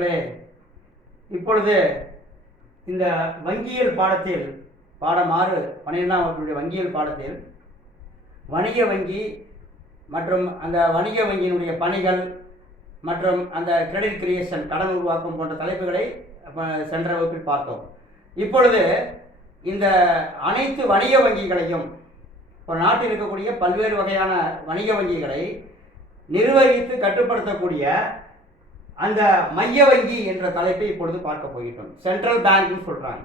மாணவர்களே, இப்பொழுது இந்த வங்கியியல் பாடத்தில் பாடம் 6 12ஆம் வகுப்புடைய வங்கியியல் பாடத்தில் வணிக வங்கி மற்றும் அந்த வணிக வங்கியினுடைய பணிகள் மற்றும் அந்த கிரெடிட் கிரியேஷன் கடன் உருவாக்கம் போன்ற தலைப்புகளை சென்ற வகுப்பில் பார்த்தோம். இப்பொழுது இந்த அனைத்து வணிக வங்கிகளையும் ஒரு நாட்டில் இருக்கக்கூடிய பல்வேறு வகையான வணிக வங்கிகளை நிர்வகித்து கட்டுப்படுத்தக்கூடிய அந்த மைய வங்கி என்ற தலைப்பை இப்பொழுது பார்க்க போகிறோம். சென்ட்ரல் பேங்க்னு சொல்கிறாங்க.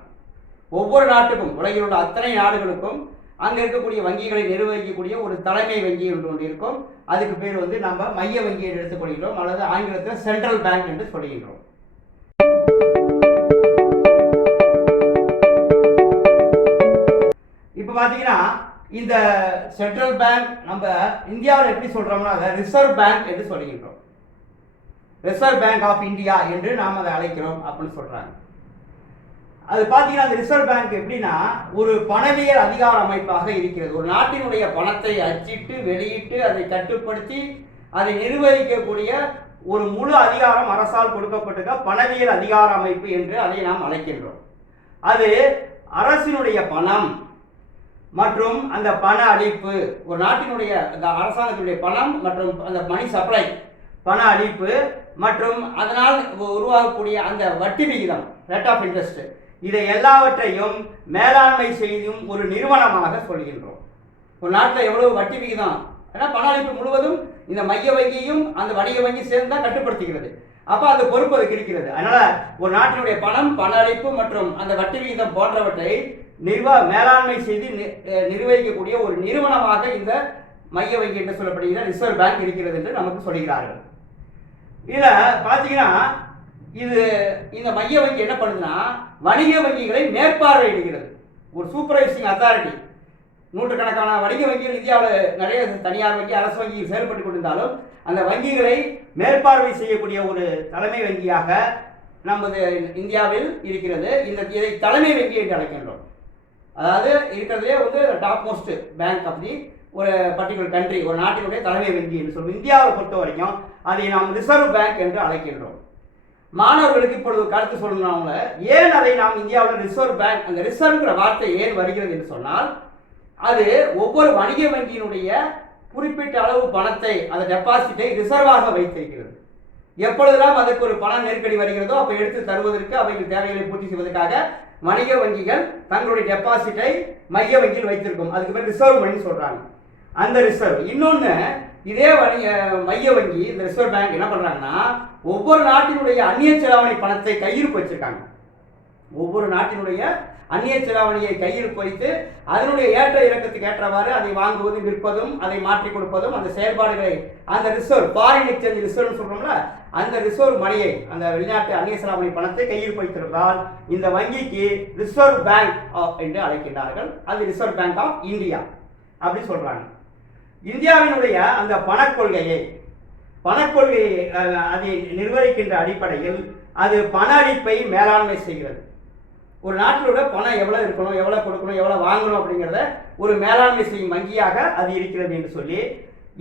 ஒவ்வொரு நாட்டுக்கும், உலகில் உள்ள அத்தனை நாடுகளுக்கும் அங்கே இருக்கக்கூடிய வங்கிகளை நிர்வகிக்கக்கூடிய ஒரு தலைமை வங்கி என்று ஒன்று இருக்கும். அதுக்கு பேர் வந்து நம்ம மைய வங்கி என்று எடுத்துக்கொள்கிறோம், அல்லது ஆங்கிலத்தில் சென்ட்ரல் பேங்க் என்று சொல்கின்றோம். இப்போ பார்த்தீங்கன்னா இந்த சென்ட்ரல் பேங்க் நம்ம இந்தியாவில் எப்படி சொல்கிறோம்னா அதை ரிசர்வ் பேங்க் என்று சொல்கின்றோம். ரிசர்வ் பேங்க் ஆஃப் இந்தியா என்று நாம் அதை அழைக்கிறோம் அப்படின்னு சொல்கிறாங்க. அது பார்த்தீங்கன்னா அந்த ரிசர்வ் பேங்க் எப்படின்னா ஒரு பணவியல் அதிகார அமைப்பாக இருக்கிறது. ஒரு நாட்டினுடைய பணத்தை அச்சிட்டு வெளியிட்டு அதை கட்டுப்படுத்தி அதை நிர்வகிக்கக்கூடிய ஒரு முழு அதிகாரம் அரசால் கொடுக்கப்பட்டிருக்க பணவியல் அதிகார அமைப்பு என்று அதை நாம் அழைக்கின்றோம். அது அரசினுடைய பணம் மற்றும் அந்த பண அளிப்பு, ஒரு நாட்டினுடைய அரசாங்கத்தினுடைய பணம் மற்றும் அந்த மணி சப்ளை, பண அளிப்பு மற்றும் அதனால் உருவாகக்கூடிய அந்த வட்டி விகிதம், ரேட் ஆஃப் இன்ட்ரெஸ்ட், இதை எல்லாவற்றையும் மேலாண்மை செய்யும் ஒரு நிறுவனமாக சொல்கின்றோம். ஒரு நாட்டில் எவ்வளவு வட்டி விகிதம், ஏன்னா பண அளிப்பு முழுவதும் இந்த மைய வங்கியும் அந்த வணிக வங்கி சேர்ந்து தான் கட்டுப்படுத்துகிறது. அப்போ அந்த பொறுப்பு அதுக்கு இருக்கிறது. அதனால ஒரு நாட்டினுடைய பணம், பண அளிப்பு மற்றும் அந்த வட்டி விகிதம் போன்றவற்றை மேலாண்மை செய்து நிர்வகிக்கக்கூடிய ஒரு நிறுவனமாக இந்த மைய வங்கி என்று சொல்லப்படுகிற ரிசர்வ் பேங்க் இருக்கிறது என்று நமக்கு சொல்கிறார்கள். இதில் பார்த்தீங்கன்னா இந்த மைய வங்கி என்ன பண்ணுதுன்னா வணிக வங்கிகளை மேற்பார்வையிடுகிறது. ஒரு சூப்பர்வைசிங் அத்தாரிட்டி. நூற்றுக்கணக்கான வணிக வங்கிகள் இந்தியாவில் நிறைய தனியார் வங்கி, அரசு வங்கிகள் செயல்பட்டு கொண்டிருந்தாலும் அந்த வங்கிகளை மேற்பார்வை செய்யக்கூடிய ஒரு தலைமை வங்கியாக நமது இந்தியாவில் இருக்கிறது. இதை தலைமை வங்கி என்று அழைக்கின்றோம். அதாவது இருக்கிறதுலே வந்து top most bank of the ஒரு பர்டிகுலர் கண்ட்ரி, ஒரு நாட்டினுடைய தலைமை வங்கி என்று சொல்லுவோம். இந்தியாவை பொறுத்த வரைக்கும் அதை நாம் ரிசர்வ் பேங்க் என்று அழைக்கின்றோம். மாணவர்களுக்கு இப்பொழுது கருத்து சொல்லணும்னால ஏன் அதை நாம் இந்தியாவில் ரிசர்வ் பேங்க், அந்த ரிசர்வ்ங்கிற வார்த்தை ஏன் வருகிறது என்று சொன்னால், அது ஒவ்வொரு வணிக வங்கியினுடைய குறிப்பிட்ட அளவு பணத்தை, அந்த டெபாசிட்டை ரிசர்வாக வைத்திருக்கிறது. எப்பொழுதெல்லாம் அதுக்கு ஒரு பண நெருக்கடி வருகிறதோ அப்போ எடுத்து தருவதற்கு, அவைகள் தேவைகளை பூர்த்தி செய்வதற்காக வணிக வங்கிகள் தங்களுடைய டெபாசிட்டை மைய வங்கியில் வைத்திருக்கும். அதுக்கு பேர் ரிசர்வ் மணின்னு சொல்றாங்க. அந்த ரிசர்வ். இன்னொன்று, இதே மைய வங்கி, இந்த ரிசர்வ் பேங்க் என்ன பண்றாங்கன்னா ஒவ்வொரு நாட்டினுடைய அந்நிய செலாவணி பணத்தை கையிருப்பு வச்சிருக்காங்க. ஒவ்வொரு நாட்டினுடைய அந்நிய செலாவணியை கையிருப்பு வைத்து அதனுடைய ஏற்ற இறக்கத்துக்கு ஏற்றவாறு அதை வாங்குவதும் விற்பதும் அதை மாற்றி கொடுப்பதும் அந்த செயல்பாடுகளை அந்த ரிசர்வ், ஃபாரின் எக்ஸ்சேஞ்ச் ரிசர்வ்னு சொல்றோம்ல, அந்த ரிசர்வ் மணியை, அந்த வெளிநாட்டு அந்நிய செலாவணி பணத்தை கையிருப்பு வைத்திருந்தால் இந்த வங்கிக்கு ரிசர்வ் பேங்க் என்று அழைக்கின்றார்கள். அது ரிசர்வ் பேங்க் ஆஃப் இந்தியா அப்படி சொல்றாங்க. இந்தியாவினுடைய அந்த பணக்கொள்கையை அதை நிர்வகிக்கின்ற அடிப்படையில் அது பண அளிப்பை மேலாண்மை செய்கிறது. ஒரு நாட்டிலோட பணம் எவ்வளோ இருக்கணும், எவ்வளோ கொடுக்கணும், எவ்வளோ வாங்கணும் அப்படிங்கிறத ஒரு மேலாண்மை செய்யும் வங்கியாக அது இருக்கிறது என்று சொல்லி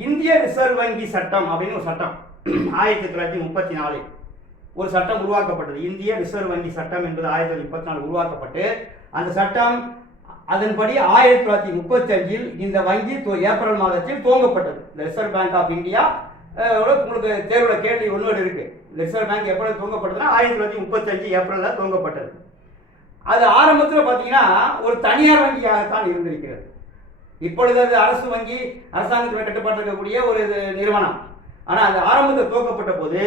இந்திய ரிசர்வ் வங்கி சட்டம் அப்படின்னு ஒரு சட்டம் 1934 ஒரு சட்டம் உருவாக்கப்பட்டது. இந்திய ரிசர்வ் வங்கி சட்டம் என்பது 1934 உருவாக்கப்பட்டு அந்த சட்டம் அதன்படி 1935 இந்த வங்கி ஏப்ரல் மாதத்தில் துவங்கப்பட்டது. இந்த ரிசர்வ் பேங்க் ஆஃப் இந்தியா உங்களுக்கு தேர்வில் கேள்வி ஒன்று இருக்கு. ரிசர்வ் பேங்க் எப்பொழுது துவங்கப்பட்டதுன்னா 1935 ஏப்ரலில் துவங்கப்பட்டது. அது ஆரம்பத்தில் பார்த்தீங்கன்னா ஒரு தனியார் வங்கியாகத்தான் இருந்திருக்கிறது. இப்பொழுது அது அரசு வங்கி, அரசாங்கத்தில் கட்டுப்பாட்டு இருக்கக்கூடிய ஒரு நிறுவனம். ஆனால் அது ஆரம்பத்தில் துவக்கப்பட்ட போது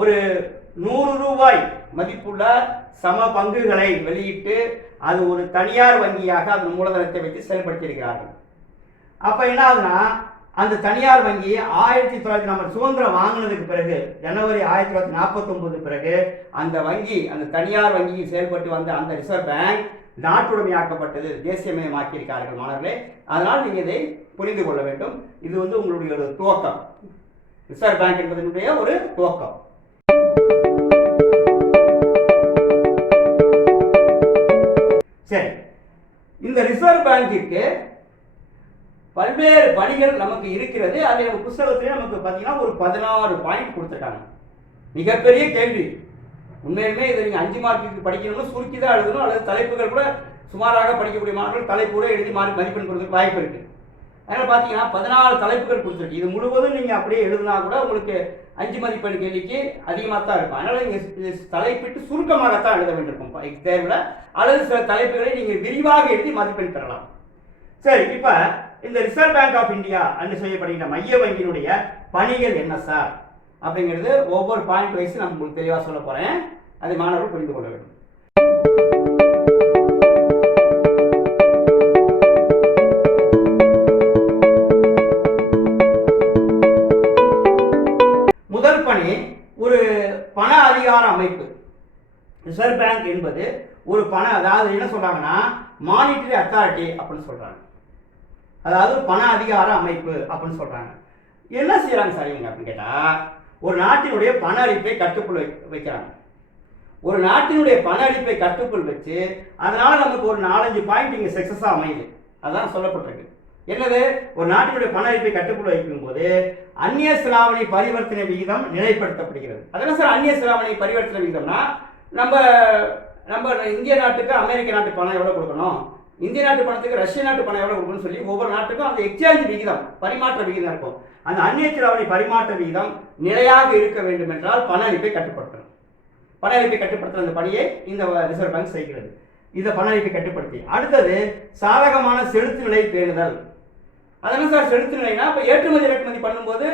ஒரு 100 ரூபாய் மதிப்புள்ள சம பங்குகளை வெளியிட்டு அது ஒரு தனியார் வங்கியாக அதன் மூலதனத்தை வைத்து செயல்படுத்தியிருக்கிறார்கள். அப்போ என்ன ஆகுதுன்னா அந்த தனியார் வங்கி 1900 நம்ம சுதந்திரம் வாங்கினதுக்கு பிறகு, ஜனவரி 1949 பிறகு அந்த வங்கி, அந்த தனியார் வங்கியில் செயல்பட்டு வந்த அந்த ரிசர்வ் பேங்க் நாட்டுடைமையாக்கப்பட்டது, தேசியமயமாக்கியிருக்கார்கள் மாணவர்களே. அதனால் நீங்கள் இதை புரிந்து கொள்ள வேண்டும். இது வந்து உங்களுடைய ஒரு துவக்கம். ரிசர்வ் பேங்க் என்பதனுடைய ஒரு துவக்கம். சரி, இந்த ரிசர்வ் பேங்கிற்கு பல்வேறு பணிகள் நமக்கு இருக்கிறது. அது புத்தகத்திலே நமக்கு பார்த்தீங்கன்னா ஒரு 16 பாயிண்ட் கொடுத்துட்டாங்க. மிகப்பெரிய கேள்வி, உண்மையுமே இதை நீங்கள் 5 மார்க்குக்கு படிக்கணும்னு சுருக்கி தான் எழுதணும், அல்லது தலைப்புகள் கூட சுமாராக படிக்கக்கூடிய மாணவர்கள் தலைப்பு கூட எழுதி மதிப்பெண் கொடுக்கறதுக்கு வாய்ப்பு இருக்குது. அதனால் பார்த்தீங்கன்னா 14 தலைப்புகள் கொடுத்துருக்கு. இது முழுவதும் நீங்கள் அப்படியே எழுதினா கூட உங்களுக்கு 5 மதிப்பெண் கேள்விக்கு அதிகமாக தான் இருக்கும். அதனால் நீங்கள் தலைப்பிட்டு சுருக்கமாகத்தான் எழுத வேண்டியிருக்கும் தேர்வில், அல்லது சில தலைப்புகளை நீங்கள் விரிவாக எழுதி மதிப்பெண் பெறலாம். சரி, இப்போ இந்த ரிசர்வ் பேங்க் ஆஃப் இந்தியா அன்று செய்யப்படுகின்ற மைய வங்கியினுடைய பணிகள் என்ன சார் அப்படிங்கிறது ஒவ்வொரு பாயிண்ட் வைஸ் நான் உங்களுக்கு தெளிவாக சொல்ல போகிறேன். அதை மாணவர்கள் புரிந்து கொள்ள வேண்டும். முதல் பணி ஒரு பண அதிகார அமைப்பு. ரிசர்வ் பேங்க் என்பது ஒரு அதாவது என்ன சொல்றாங்கன்னா மானிட்டரி அத்தாரிட்டி அப்படின்னு சொல்றாங்க, அதாவது பண அதிகார அமைப்பு அப்படின்னு சொல்றாங்க. என்ன செய்யறாங்க சார் இவங்க அப்படின்னு கேட்டா, ஒரு நாட்டினுடைய பண அளிப்பை கட்டுக்குள் வைக்கிறாங்க. ஒரு நாட்டினுடைய பண அளிப்பை கட்டுக்குள் வச்சு அதனால நமக்கு ஒரு 4-5 பாயிண்ட் இங்கே சக்சஸாக அமையுது. அதான் சொல்லப்பட்டிருக்கு. என்னது? ஒரு நாட்டினுடைய பண அளிப்பை கட்டுக்குள் வைக்கும் போது அந்நிய செலாவணி பரிவர்த்தனை விகிதம் நிலைப்படுத்தப்படுகிறது. அதெல்லாம் சார் அந்நிய செலாவணி பரிவர்த்தனை விகிதம்னா நம்ம இந்திய நாட்டுக்கு அமெரிக்க நாட்டு பணம் எவ்வளோ கொடுக்கணும், இந்திய நாட்டு பணத்துக்கு ரஷ்ய நாட்டு பணம் எவ்வளோ கொடுக்கணும்னு சொல்லி ஒவ்வொரு நாட்டுக்கும் அந்த எக்ஸ்சேஞ்ச் விகிதம் பரிமாற்ற விகிதம் இருக்கும். அந்த அந்நிய செலாவணி பரிமாற்ற விகிதம் நிலையாக இருக்க வேண்டும் என்றால் பண அளிப்பை கட்டுப்படுத்தணும். பண அளிப்பை கட்டுப்படுத்துகிற அந்த பணியை இந்த ரிசர்வ் பேங்க் செய்கிறது. இந்த பண அளிப்பை கட்டுப்படுத்தி அடுத்தது சாதகமான செலுத்து நிலை பேணுதல். அதனால சார் செலுத்து நிலைனா இப்போ ஏற்றுமதி இறக்குமதி பண்ணும்போது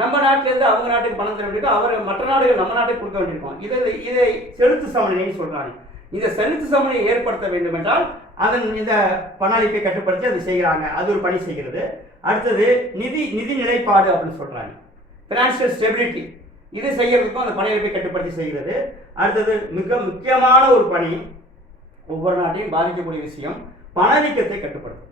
நம்ம நாட்டிலேருந்து அவங்க நாட்டுக்கு பணம் தர வேண்டியிருக்கும், அவர் மற்ற நாடுகள் நம்ம நாட்டுக்கு கொடுக்க வேண்டியிருக்கும். இதை செலுத்து சமநிலைன்னு சொல்றாங்க. இந்த செலுத்து சமநிலையை ஏற்படுத்த வேண்டும் என்றால் அதன் இந்த பண அளிப்பை கட்டுப்படுத்தி அது செய்கிறாங்க. அது ஒரு பணி செய்கிறது. அடுத்தது நிதி நிலைப்பாடு அப்படின்னு சொல்றாங்க, பினான்சியல் ஸ்டெபிலிட்டி. இது செய்யறதுக்கும் அந்த பண அளிப்பை கட்டுப்படுத்தி செய்கிறது. அடுத்தது மிக முக்கியமான ஒரு பணி, ஒவ்வொரு நாட்டையும் பாதிக்கக்கூடிய விஷயம், பணவீக்கத்தை கட்டுப்படுத்தும்.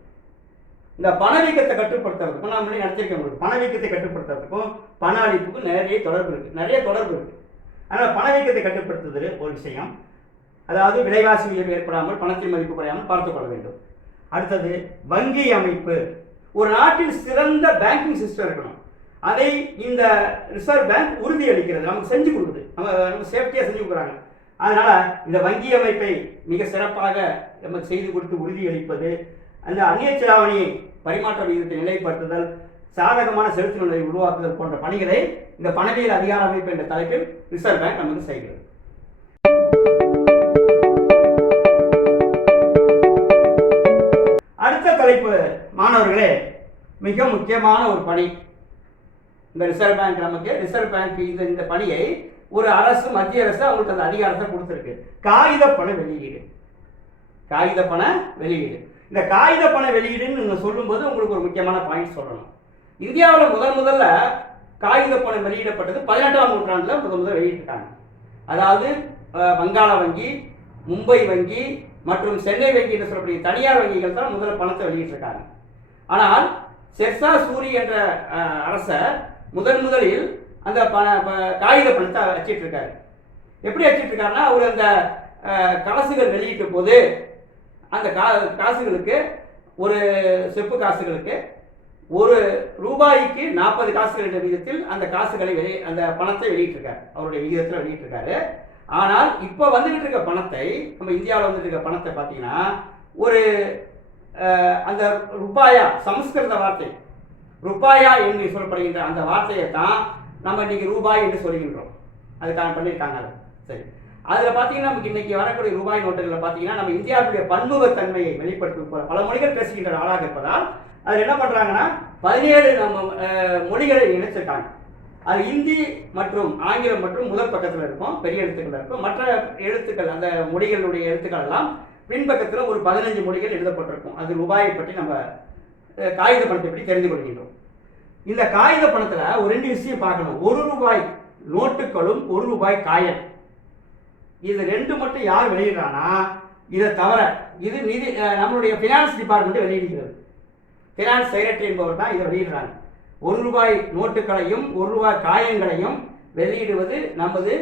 இந்த பணவீக்கத்தை கட்டுப்படுத்துறதுக்கும் நான் முன்னாடி நடத்திருக்கேன் உங்களுக்கு, பணவீக்கத்தை கட்டுப்படுத்துறதுக்கும் பண அளிப்புக்கும் நிறைய தொடர்பு இருக்கு. அதனால் பணவீக்கத்தை கட்டுப்படுத்துறது ஒரு விஷயம். அதாவது விலைவாசி உயர்வு ஏற்படாமல் பணத்தின் மதிப்பு குறையாமல் பார்த்துக் கொள்ள வேண்டும். அடுத்தது வங்கி அமைப்பு. ஒரு நாட்டில் சிறந்த பேங்கிங் சிஸ்டம் இருக்கணும். அதை இந்த ரிசர்வ் பேங்க் உறுதி அளிக்கிறது, நமக்கு செஞ்சு கொடுக்குது, நம்ம சேஃப்டியாக செஞ்சு கொடுக்குறாங்க. அதனால இந்த வங்கி அமைப்பை மிக சிறப்பாக நமக்கு செய்து கொடுத்து உறுதி அளிப்பது, அந்த அந்நிய செலாவணி பரிமாற்ற விகிதத்தை நிலைப்படுத்துதல், சாதகமான செலுத்து நிலையை உருவாக்குதல் போன்ற பணிகளை இந்த பணவியல் அதிகார அமைப்பு என்ற தலைப்பில் ரிசர்வ் பேங்க் நமக்கு செய்கிறது. அடுத்த தலைப்பு மாணவர்களே, மிக முக்கியமான ஒரு பணி. இந்த ரிசர்வ் பேங்க் ரிசர்வ் பேங்க் இந்த பணியை ஒரு அரசு, மத்திய அரசு அவங்களுக்கு அந்த அதிகாரத்தை கொடுத்துருக்கு. காகித பண வெளியீடு. இந்த காகித பண வெளியீடுன்னு சொல்லும்போது உங்களுக்கு ஒரு முக்கியமான பாயிண்ட் சொல்லணும். இந்தியாவில் முதல்ல காகித பணம் வெளியிடப்பட்டது 18ஆம் நூற்றாண்டில் முதல்ல வெளியிட்டாங்க. அதாவது வங்காள வங்கி, மும்பை வங்கி மற்றும் சென்னை வங்கி என்று சொல்லக்கூடிய தனியார் வங்கிகள் தான் முதல்ல பணத்தை வெளியிட்டிருக்காங்க. ஆனால் ஷெர்ஷா சூரி என்ற அரசர் முதலில் அந்த காகித பணத்தை அச்சிட்டு இருக்காரு. எப்படி அச்சிட்டு இருக்காருன்னா, அவர் அந்த காசுகள் வெளியிட்ட போது அந்த காசுகளுக்கு ஒரு செப்பு காசுகளுக்கு ஒரு ரூபாய்க்கு 40 காசுகள் என்ற விகிதத்தில் அந்த காசுகளை அந்த பணத்தை வெளியிட்டிருக்காரு, அவருடைய விகிதத்தில் வெளியிட்டிருக்காரு. ஆனால் இப்போ வந்துகிட்டு இருக்க பணத்தை, நம்ம இந்தியாவில் வந்துட்டு இருக்க பணத்தை பார்த்தீங்கன்னா ஒரு அந்த ருபாயா, சமஸ்கிருத வார்த்தை ருபாயா என்று சொல்லப்படுகின்ற அந்த வார்த்தையை தான் நம்ம இன்னைக்கு ரூபாய் என்று சொல்கின்றோம். அதுக்கான பண்ணியிருக்காங்க. சரி, அதில் பார்த்தீங்கன்னா நமக்கு இன்னைக்கு வரக்கூடிய ரூபாய் நோட்டுகளில் பார்த்தீங்கன்னா நம்ம இந்தியாவுடைய பன்முகத்தன்மையை வெளிப்படுத்தும் பல மொழிகள் பேசுகின்ற நாளாக இருப்பதால் அதில் என்ன பண்ணுறாங்கன்னா 17 நம்ம மொழிகளை இணைச்சிருக்காங்க. அது இந்தி மற்றும் ஆங்கிலம் மற்றும் முதல் பக்கத்தில் இருக்கும், பெரிய எழுத்துக்கள் இருக்கும். மற்ற எழுத்துக்கள், அந்த மொழிகளுடைய எழுத்துக்கள் எல்லாம் பின்பக்கத்தில் ஒரு 15 மொழிகள் எழுதப்பட்டிருக்கும். அது ரூபாயை பற்றி நம்ம காகித பணத்தை பற்றி தெரிந்து கொள்கின்றோம். இந்த காகித பணத்தில் ஒரு 2 விஷயம் பார்க்கணும். 1 ரூபாய் நோட்டுகளும் 1 ரூபாய் காயின், இது 2 மட்டும் யார் வெளியிடுறானா, இதை தவிர இது நிதி நம்மளுடைய ஃபினான்ஸ் டிபார்ட்மெண்ட் வெளியிடுகிறது. ஃபினான்ஸ் செக்ரட்டரி என்பவர் தான் இதை வெளியிடுறாங்க. 1 ரூபாய் நோட்டுகளையும் 1 ரூபாய் காயின்களையும் வெளியிடுவது நமது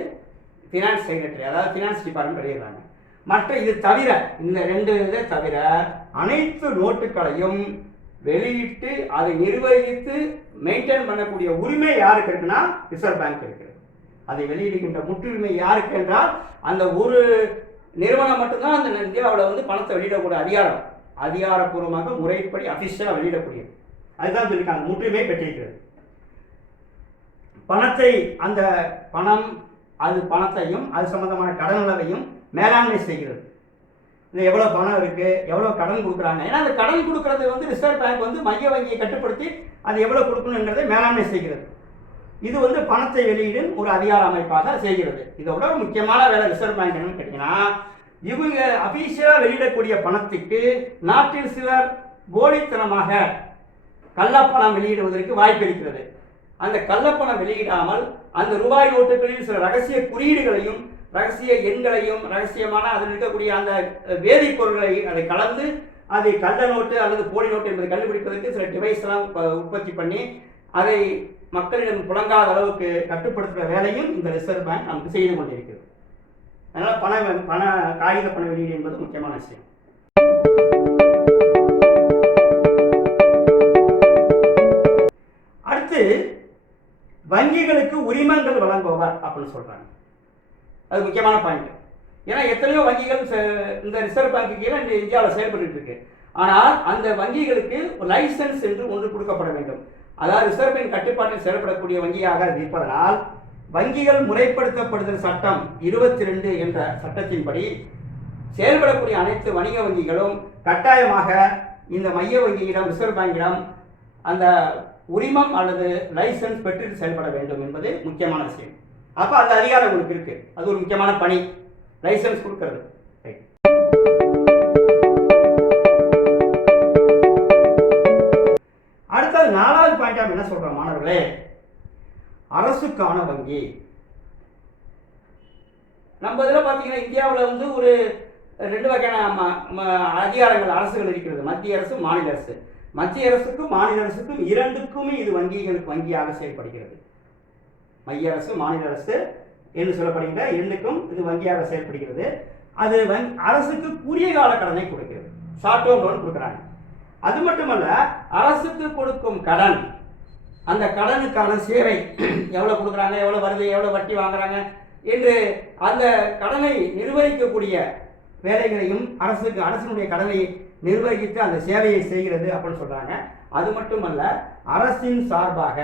ஃபினான்ஸ் செக்ரட்டரி, அதாவது ஃபினான்ஸ் டிபார்ட்மெண்ட் வெளியிடுறாங்க. மற்ற இது தவிர, இந்த 2 இதை தவிர அனைத்து நோட்டுகளையும் வெளியிட்டு அதை நிர்வகித்து மெயின்டைன் பண்ணக்கூடிய உரிமை யாருக்கு இருக்குன்னா ரிசர்வ் பேங்க் இருக்கிறது. அதை வெளியிடுகின்ற முற்றுரிமை யாருக்கு என்றால் அந்த ஒரு நிறுவனம் மட்டும்தான் அந்த இந்தியாவில் வந்து பணத்தை வெளியிடக்கூடிய அதிகாரப்பூர்வமாக முறைப்படி அபிஷியலாக வெளியிடக்கூடியது. அதுதான் சொல்லியிருக்காங்க, முற்றுரிமை பெற்றிருக்கிறது. பணத்தை அந்த பணம் அது பணத்தையும் அது சம்பந்தமான கடன் அளவையும் மேலாண்மை செய்கிறது. இது எவ்வளோ பணம் இருக்குது, எவ்வளோ கடன் கொடுக்குறாங்க. ஏன்னா அந்த கடன் கொடுக்கறது வந்து ரிசர்வ் பேங்க் வந்து மைய வங்கியை கட்டுப்படுத்தி அது எவ்வளோ கொடுக்கணுன்றதை மேலாண்மை செய்கிறது. இது வந்து பணத்தை வெளியிடும் ஒரு அதிகார அமைப்பாக செய்கிறது. இதோட முக்கியமான வேலை ரிசர்வ் பேங்க் என்னன்னு கேட்டீங்கன்னா, இவங்க அபிஷியலாக வெளியிடக்கூடிய பணத்துக்கு நாட்டில் சிலர் போலித்தனமாக கள்ளப்பணம் வெளியிடுவதற்கு வாய்ப்பு இருக்கிறது. அந்த கள்ளப்பணம் வெளியிடாமல் அந்த ரூபாய் நோட்டுகளில் சில ரகசிய குறியீடுகளையும் ரகசிய எண்களையும் ரகசியமான அதில் இருக்கக்கூடிய அந்த வேதிப்பொருட்களை அதை கலந்து அதை கள்ள நோட்டு அல்லது போலி நோட்டு என்பதை கண்டுபிடிப்பதற்கு சில டிவைஸ் எல்லாம் உற்பத்தி பண்ணி அதை மக்களிடம் புழங்காத அளவுக்கு கட்டுப்படுத்துகிற வேலையும் இந்த ரிசர்வ் பேங்க் நமக்கு செய்து கொண்டிருக்கிறது. அதனால் காகித பண வெளியீடு என்பது முக்கியமான விஷயம். அடுத்து வங்கிகளுக்கு உரிமங்கள் வழங்குவார் அப்படின்னு சொல்றாங்க. அது முக்கியமான பாயிண்ட். ஏன்னா எத்தனையோ வங்கிகள் இந்த ரிசர்வ் பேங்க்கு கீழே இந்தியாவில் செயல்பட்டு இருக்கு. ஆனால் அந்த வங்கிகளுக்கு லைசன்ஸ் என்று ஒன்று கொடுக்கப்பட வேண்டும். அதாவது ரிசர்வ் பேங்க் கட்டுப்பாட்டில் செயல்படக்கூடிய வங்கியாக இருப்பதனால் வங்கிகள் முறைப்படுத்தப்படுதல் சட்டம் 22 என்ற சட்டத்தின்படி செயல்படக்கூடிய அனைத்து வணிக வங்கிகளும் கட்டாயமாக இந்த மைய வங்கியிடம் ரிசர்வ் பேங்கிடம் அந்த உரிமம் அல்லது லைசன்ஸ் பெற்று செயல்பட வேண்டும் என்பது முக்கியமான விஷயம். அப்போ அந்த அதிகாரம் உங்களுக்கு இருக்கு. அது ஒரு முக்கியமான பணி, லைசன்ஸ் கொடுக்கிறது. அடுத்தது 4வது பாயிண்ட் என்ன சொல்றோம் மாணவர்களே, அரசுக்கான வங்கி. நம்ம இதில் பார்த்தீங்கன்னா இந்தியாவில் வந்து ஒரு 2 வகையான அதிகாரங்கள் அரசுகள் இருக்கிறது, மத்திய அரசு, மாநில அரசு. மத்திய அரசுக்கும் மாநில அரசுக்கும் இரண்டுக்குமே இது வங்கியாக செயல்படுகிறது. மைய அரசு மாநில அரசு என்று சொல்லப்படுகின்ற இரண்டுக்கும் இது வங்கியாக செயல்படுகிறது. அது அரசுக்கு குறுகிய கால கடனை கொடுக்கிறது, ஷார்ட் டேர்ம் லோன் கொடுக்குறாங்க. அது மட்டுமல்ல, அரசுக்கு கொடுக்கும் கடன், அந்த கடனுக்கான சேவை எவ்வளோ கொடுக்குறாங்க, எவ்வளோ வருது, எவ்வளோ வட்டி வாங்குறாங்க என்று அந்த கடனை நிர்வகிக்கக்கூடிய வேலைகளையும் அரசினுடைய கடனை நிர்வகித்து அந்த சேவையை செய்கிறது அப்படின்னு சொல்றாங்க. அது மட்டுமல்ல, அரசின் சார்பாக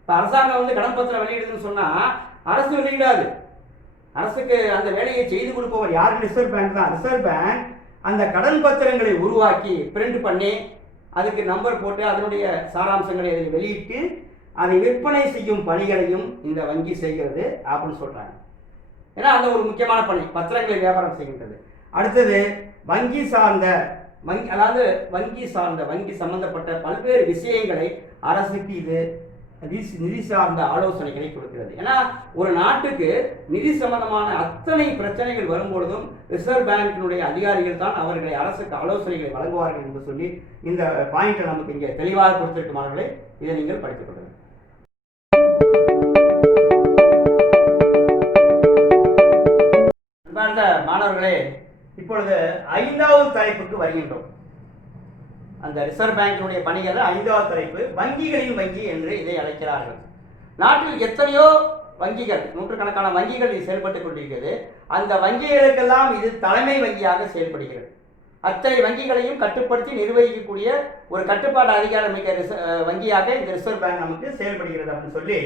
இப்போ அரசாங்கம் வந்து கடன் பத்திரம் வெளியிடுதுன்னு சொன்னா அரசு வெளியிடாது. அரசுக்கு அந்த வேலையை செய்து கொடுப்பவர் யார்? ரிசர்வ் பேங்க் தான். ரிசர்வ் பேங்க் அந்த கடன் பத்திரங்களை உருவாக்கி பிரிண்ட் பண்ணி அதுக்கு நம்பர் போட்டு அதனுடைய சாராம்சங்களை அதில் வெளியிட்டு அதை விற்பனை செய்யும் பணிகளையும் இந்த வங்கி செய்கிறது அப்படின்னு சொல்றாங்க. ஏன்னா அந்த ஒரு முக்கியமான பணி பத்திரங்களை வியாபாரம் செய்கின்றது. அடுத்தது வங்கி சார்ந்த வங்கி சம்பந்தப்பட்ட பல்வேறு விஷயங்களை அரசுக்கு இது நிதி சார்ந்த ஆலோசனைகளை கொடுக்கிறது. ஏன்னா ஒரு நாட்டுக்கு நிதி சம்பந்தமான அத்தனை பிரச்சனைகள் வரும்பொழுதும் ரிசர்வ் பேங்கினுடைய அதிகாரிகள் தான் அவர்களை அரசுக்கு ஆலோசனைகளை வழங்குவார்கள் என்று சொல்லி இந்த பாயிண்டை நமக்கு இங்கே தெளிவாக கொடுத்திருக்குமார்களே, இதை நீங்கள் படித்துக் கொள்ளுங்கள். மாணவர்களே, இப்பொழுது 5வது தலைப்புக்கு வருகின்றோம். அந்த ரிசர்வ் பேங்கினுடைய பணிகள் 5வது தலைப்பு வங்கிகளின் வங்கி என்று இதை அழைக்கிறார்கள். நாட்டில் எத்தனையோ வங்கிகள், நூற்றுக்கணக்கான வங்கிகள் இது செயல்பட்டுக் கொண்டிருக்கிறது. அந்த வங்கிகளுக்கெல்லாம் இது தலைமை வங்கியாக செயல்படுகிறது. அத்தனை வங்கிகளையும் கட்டுப்படுத்தி நிர்வகிக்கக்கூடிய ஒரு கட்டுப்பாடு அதிகாரம் மிக்க வங்கியாக இந்த ரிசர்வ் பேங்க் நமக்கு செயல்படுகிறது அப்படின்னு சொல்லி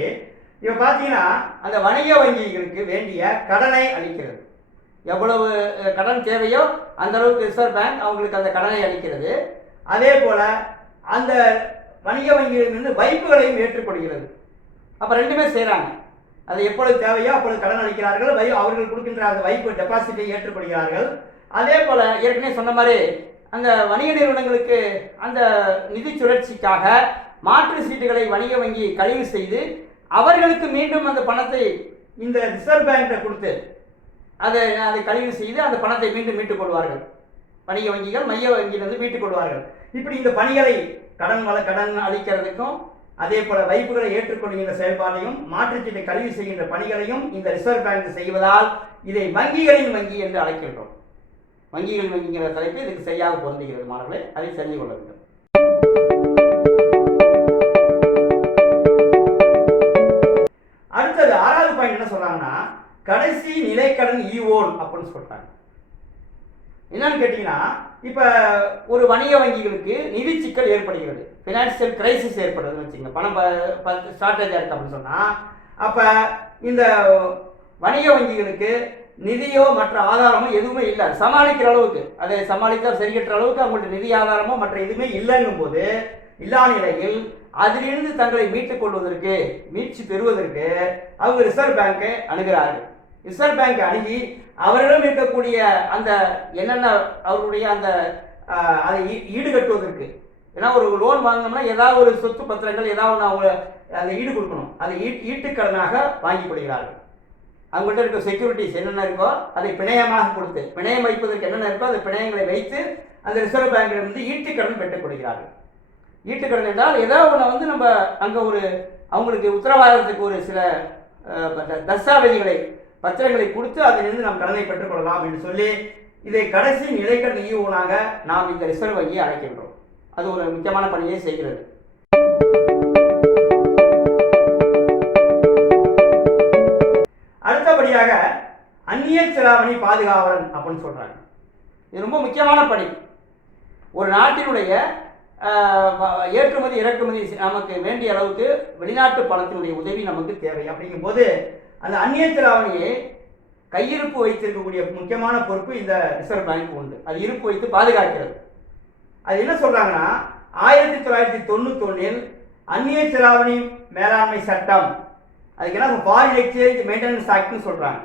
இப்போ பார்த்தீங்கன்னா அந்த வணிக வங்கிகளுக்கு வேண்டிய கடனை அளிக்கிறது. எவ்வளவு கடன் தேவையோ அந்த அளவுக்கு ரிசர்வ் பேங்க் அவங்களுக்கு அந்த கடனை அளிக்கிறது. அதே போல அந்த வணிக வங்கிகளிலிருந்து வைப்புகளையும் ஏற்றுக்கொள்கிறது. அப்போ ரெண்டுமே செய்கிறாங்க. அது எப்பொழுது தேவையோ அப்பொழுது கடன் அளிக்கிறார்கள், அவர்கள் கொடுக்கின்ற அந்த வைப்பு டெபாசிட்டை ஏற்றுக்கொள்கிறார்கள். அதே போல ஏற்கனவே சொன்ன மாதிரி அந்த வணிக நிறுவனங்களுக்கு அந்த நிதி சுழற்சிக்காக மாற்று சீட்டுகளை வணிக வங்கி கழிவு செய்து அவர்களுக்கு மீண்டும் அந்த பணத்தை இந்த ரிசர்வ் பேங்க்ல கொடுத்து அதை கழிவு செய்து அந்த பணத்தை மீண்டும் மீட்டுக் கொள்வார்கள். வணிக வங்கிகள் மைய வங்கியிலிருந்து மீட்டுக் கொள்வார்கள். இப்படி இந்த பணிகளை கடன் அளிக்கிறதுக்கும் அதே போல வைப்புகளை ஏற்றுக்கொள்கின்ற செயல்பாடையும் மாற்றுச்சீட்டை கழிவு செய்கின்ற பணிகளையும் இந்த ரிசர்வ் பேங்க் செய்வதால் இதை வங்கிகளின் வங்கி என்று அழைக்கின்றோம். வங்கிகளின் வங்கிங்கிற தலைப்பு இதுக்கு சரியாக பொருந்துகிறது மாணவர்களே, அதை தெரிந்து கொள்ள வேண்டும். அடுத்தது 6வது பாயிண்ட் என்ன சொல்றாங்கன்னா கடைசி நிலைக்கடன் ஈவோன் அப்படின்னு சொல்றாங்க. என்னன்னு கேட்டீங்கன்னா, இப்ப ஒரு வணிக வங்கிகளுக்கு நிதி சிக்கல் ஏற்படுகிறது, பினான்சியல் கிரைசிஸ் ஏற்படுதுன்னு வச்சுங்க, பணம் ஷார்டேஜா இருக்கு அப்படின்னு சொன்னா, அப்ப இந்த வணிக வங்கிகளுக்கு நிதியோ மற்ற ஆதாரமோ எதுவுமே இல்லை, சமாளிக்கிற அளவுக்கு, அதை சமாளிக்க சரிகட்டுற அளவுக்கு அவங்கள்ட்ட நிதி ஆதாரமோ மற்ற எதுவுமே இல்லைங்கும் போது, இல்லா நிலையில் அதிலிருந்து தங்களை மீட்டுக் கொள்வதற்கு, மீட்சி பெறுவதற்கு அவங்க ரிசர்வ் பேங்கை அணுகிறார்கள். ரிசர்வ் பேங்க் அணுகி அவரிடம் இருக்கக்கூடிய அந்த என்னென்ன அவருடைய அந்த அதை ஈடுகட்டுவதற்கு, ஏன்னா ஒரு லோன் வாங்கினோம்னா ஏதாவது ஒரு சொத்து பத்திரங்கள் ஏதாவது ஒன்று அவங்க அதை ஈடு கொடுக்கணும், அதை ஈட்டுக்கடனாக வாங்கி கொள்கிறார்கள். அவங்கள்ட்ட இருக்க செக்யூரிட்டிஸ் என்னென்ன இருக்கோ அதை பிணையமாக கொடுத்து, பிணையம் வைப்பதற்கு என்னென்ன இருக்கோ அந்த பிணையங்களை வைத்து அந்த ரிசர்வ் பேங்கிலிருந்து ஈட்டுக்கடன் பெற்றுக் கொடுக்கிறார்கள். ஈட்டுக்கடன் என்றால் ஏதாவது ஒன்று நம்ம அங்கே ஒரு அவங்களுக்கு உத்தரவாதத்துக்கு ஒரு சில தஸ்தாவேஜுகளை பத்திரங்களை கொடுத்து அதிலிருந்து நாம் கடனை பெற்றுக்கொள்ளலாம் என்று சொல்லி இதை கடைசி நிலைக்கடன் ஈவோனாக நாம் இந்த ரிசர்வ் வங்கியை அழைக்கின்றோம். அது ஒரு முக்கியமான பணியை செய்கிறது. அடுத்தபடியாக அந்நிய செலாவணி பாதுகாவலன் அப்படின்னு சொல்றாங்க. இது ரொம்ப முக்கியமான பணி. ஒரு நாட்டினுடைய ஏற்றுமதி இறக்குமதி நமக்கு வேண்டிய அளவுக்கு வெளிநாட்டு பணத்தினுடைய உதவி நமக்கு தேவை. அப்படிங்கும் போது அந்த அந்நிய செலாவணியை கையிருப்பு வைத்திருக்கக்கூடிய முக்கியமான பொறுப்பு இந்த ரிசர்வ் பேங்க் உண்டு. அது இருப்பு வைத்து பாதுகாக்கிறது. அது என்ன சொல்றாங்கன்னா, 1991 அந்நிய செலாவணி மேலாண்மை சட்டம், அதுக்கு என்ன ஃபாரின் எக்ஸ்சேஞ்ச் மெயின்டெனன்ஸ் ஆக்ட்னு சொல்றாங்க.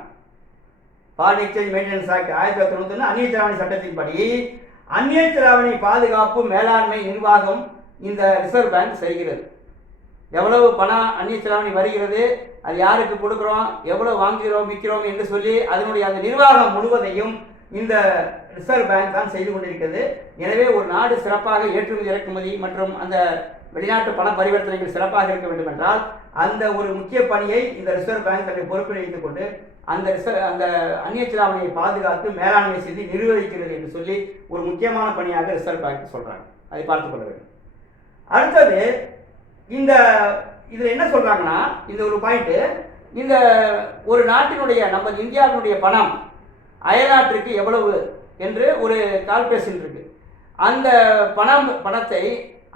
ஃபாரின் எக்ஸ்சேஞ்ச் மெயின்டெனன்ஸ் ஆக்ட் 1991 அந்நிய செலாவணி சட்டத்தின்படி அந்நிய செலாவணி பாதுகாப்பு மேலாண்மை நிர்வாகம் இந்த ரிசர்வ் பேங்க் செய்கிறது. எவ்வளவு பணம் அந்நிய செலாவணி வருகிறது, அது யாருக்கு கொடுக்குறோம், எவ்வளவு வாங்குகிறோம் விற்கிறோம் என்று சொல்லி அதனுடைய அந்த நிர்வாகம் முழுவதையும் இந்த ரிசர்வ் பேங்க் தான் செய்து கொண்டிருக்கிறது. எனவே ஒரு நாடு சிறப்பாக ஏற்றுமதி இறக்குமதி மற்றும் அந்த வெளிநாட்டு பண பரிவர்த்தனைகள் சிறப்பாக இருக்க வேண்டும் என்றால் அந்த ஒரு முக்கிய பணியை இந்த ரிசர்வ் பேங்க் தன்னை பொறுப்பில் வைத்துக் கொண்டு அந்த அந்நிய செலாவணியை பாதுகாத்து மேலாண்மை செய்து நிர்வகிக்கிறது என்று சொல்லி ஒரு முக்கியமான பணியாக ரிசர்வ் பேங்க் சொல்றாங்க. அதை பார்த்துக் கொள்ள வேண்டும். அடுத்தது இந்த இதில் என்ன சொல்றாங்கன்னா, இந்த ஒரு பாயிண்ட், இந்த ஒரு நாட்டினுடைய நம்ம இந்தியாவினுடைய பணம் அயல்நாட்டிற்கு எவ்வளவு என்று ஒரு கால்குலேஷன் இருக்கு. அந்த பணத்தை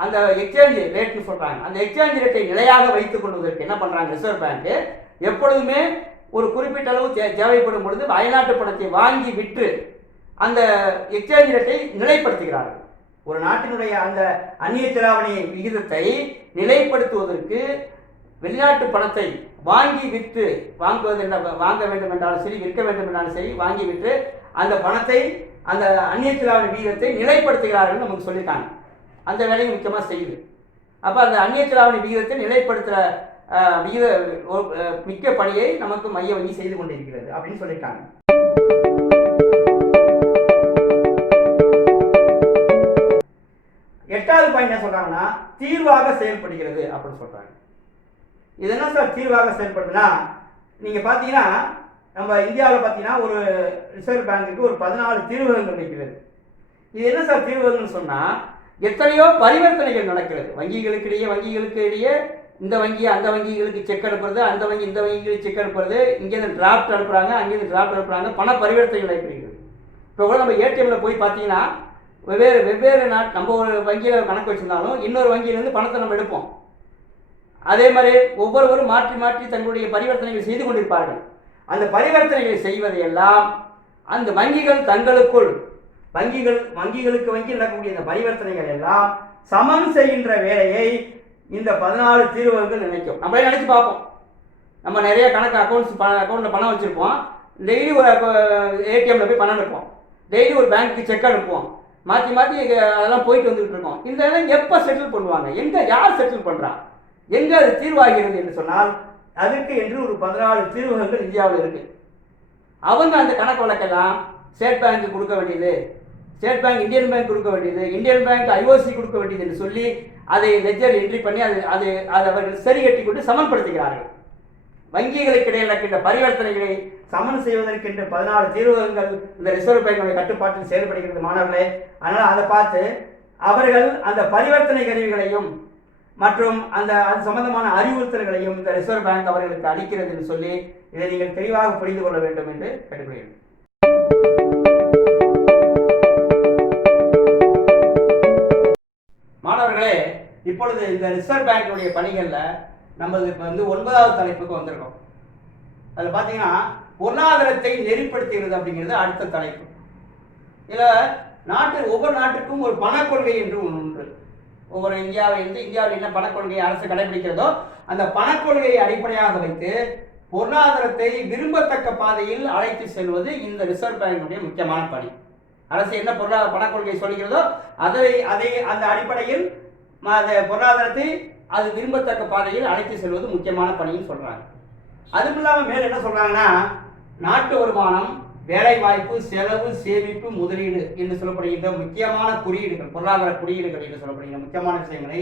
அந்த எக்ஸ்சேஞ்ச் ரேட்னு சொல்றாங்க. அந்த எக்ஸ்சேஞ்ச் ரேட்டை நிலையாக வைத்துக் கொள்வதற்கு என்ன பண்றாங்க ரிசர்வ் பேங்க், எப்பொழுதுமே ஒரு குறிப்பிட்ட அளவு தேவைப்படும் பொழுது அயல்நாட்டு பணத்தை வாங்கி விற்று அந்த எக்ஸ்சேஞ்ச் ரேட்டை நிலைப்படுத்துகிறார்கள். ஒரு நாட்டினுடைய அந்த அந்நிய செலாவணி விகிதத்தை நிலைப்படுத்துவதற்கு வெளிநாட்டு பணத்தை வாங்கி விற்று வாங்க வேண்டும் என்றாலும் சரி, விற்க வேண்டும் என்றாலும் சரி, வாங்கி விற்று அந்த பணத்தை அந்த அந்நிய செலாவணி விகிதத்தை நிலைப்படுத்துகிறார்கள் நமக்கு சொல்லியிருக்காங்க. அந்த வேலையை முக்கியமாக செய்யுது. அப்போ அந்த அந்நிய செலாவணி விகிதத்தை நிலைப்படுத்துகிற மிக்க பணியை நமக்கு மைய வங்கி செய்து கொண்டிருக்கிறது அப்படின்னு சொல்லியிருக்காங்க. எட்டாவது பாயிண்ட் என்ன சொல்றாங்கன்னா, தீர்வாக செயல்படுகிறது அப்படின்னு சொல்றாங்க. இது என்ன சார் தீர்வாக செயல்படுதுன்னா, நீங்க பாத்தீங்கன்னா நம்ம இந்தியாவில் பார்த்தீங்கன்னா ஒரு ரிசர்வ் பேங்குக்கு ஒரு 14 தீர்வகங்கள் இருக்கிறது. இது என்ன சார் தீர்வகங்கள்னு சொன்னா, எத்தனையோ பரிவர்த்தனைகள் நடக்கிறது வங்கிகளுக்கு இடையே இந்த வங்கி அந்த வங்கிகளுக்கு செக் அனுப்புறது, அந்த வங்கி இந்த வங்கிகளுக்கு செக் அனுப்புறது, இங்கேருந்து டிராஃப்ட் அனுப்புறாங்க, அங்கேருந்து டிராஃப்ட் அனுப்புறாங்க, பண பரிவர்த்தனைகள் நடைபெறுகிறது. இப்போ கூட நம்ம ஏடிஎம்ல போய் பார்த்தீங்கன்னா வெவ்வேறு நம்ம ஒரு வங்கியில் கணக்கு வச்சிருந்தாலும் இன்னொரு வங்கியிலேருந்து பணத்தை நம்ம எடுப்போம். அதே மாதிரி ஒவ்வொருவரும் மாற்றி மாற்றி தங்களுடைய பரிவர்த்தனைகள் செய்து கொண்டிருப்பார்கள். அந்த பரிவர்த்தனைகளை செய்வதையெல்லாம் அந்த வங்கிகள் தங்களுக்குள் வங்கிகளுக்கு வங்கி நடக்கக்கூடிய இந்த பரிவர்த்தனைகள் எல்லாம் சமன் செய்கின்ற வேலையை இந்த 14 தீர்வகங்கள் நினைக்கும். நம்மளே நினைச்சு பார்ப்போம். நம்ம நிறைய கணக்கு அக்கௌண்ட்ல பணம் வச்சிருப்போம். டெய்லி ஒரு ஏடிஎம்ல போய் பணம் அனுப்புவோம், டெய்லி ஒரு பேங்க்கு செக் அனுப்புவோம், மாற்றி அதெல்லாம் போயிட்டு வந்துட்டு இருக்கோம். இந்த இதெல்லாம் எப்போ செட்டில் பண்ணுவாங்க, யார் செட்டில் பண்றா, எங்க அது தீர்வாகிறது என்று சொன்னால் அதுக்கு என்று ஒரு 14 தீர்வகங்கள் இந்தியாவில் இருக்கு. அவங்க அந்த கணக்கு வழக்கெல்லாம் ஸ்டேட் பேங்க் கொடுக்க வேண்டியது, ஸ்டேட் பேங்க் இந்தியன் பேங்க் கொடுக்க வேண்டியது, இந்தியன் பேங்க் ஐஓசி கொடுக்க வேண்டியது என்று சொல்லி அதை லெட்ஜர் என்ட்ரி பண்ணி அதை அவர்கள் சரி கட்டி கொண்டு சமன்படுத்துகிறார்கள். வங்கிகளுக்கு இடையில் நடக்கின்ற பரிவர்த்தனைகளை சமன் செய்வதற்கென்று 14 தீர்வகங்கள் இந்த ரிசர்வ் பேங்குடைய கட்டுப்பாட்டில் செயல்படுகிறது மாணவர்களே. அதனால் அதை பார்த்து அவர்கள் அந்த பரிவர்த்தனை கருவிகளையும் மற்றும் அது சம்பந்தமான அறிவுறுத்தல்களையும் இந்த ரிசர்வ் பேங்க் அவர்களுக்கு அளிக்கிறது என்று சொல்லி இதை நீங்கள் தெளிவாக புரிந்து கொள்ள வேண்டும் என்று கேட்டுக்கொள்கிறேன். மாணவர்களே, இப்பொழுது இந்த ரிசர்வ் பேங்குடைய பணிகளில் நம்ம இப்போ 9வது தலைப்புக்கு வந்திருக்கோம். அதில் பார்த்தீங்கன்னா பொருளாதாரத்தை நெறிப்படுத்துகிறது அப்படிங்கிறது அடுத்த தலைப்பு. இதில் ஒவ்வொரு நாட்டுக்கும் ஒரு பணக்கொள்கை என்று ஒன்று உண்டு. ஒவ்வொரு இந்தியாவில் என்ன பணக்கொள்கை அரசு கடைபிடிக்கிறதோ அந்த பணக்கொள்கையை அடிப்படையாக வைத்து பொருளாதாரத்தை விரும்பத்தக்க பாதையில் அழைத்து செல்வது இந்த ரிசர்வ் பேங்கினுடைய முக்கியமான பணி. அரசு என்ன பணக்கொள்கை சொல்கிறதோ அந்த அடிப்படையில் பொருளாதாரத்தை அது விரும்பத்தக்க பாதையில் அழைத்து செல்வது முக்கியமான பணின்னு சொல்றாங்க. அதுவும் இல்லாமல் மேல என்ன சொல்றாங்கன்னா, நாட்டு வருமானம், வேலை வாய்ப்பு, செலவு, சேமிப்பு, முதலீடு என்று சொல்லப்படுகின்ற முக்கியமான குறியீடுகள், பொருளாதார குறியீடுகள் என்று சொல்லப்படுகின்ற முக்கியமான விஷயங்களை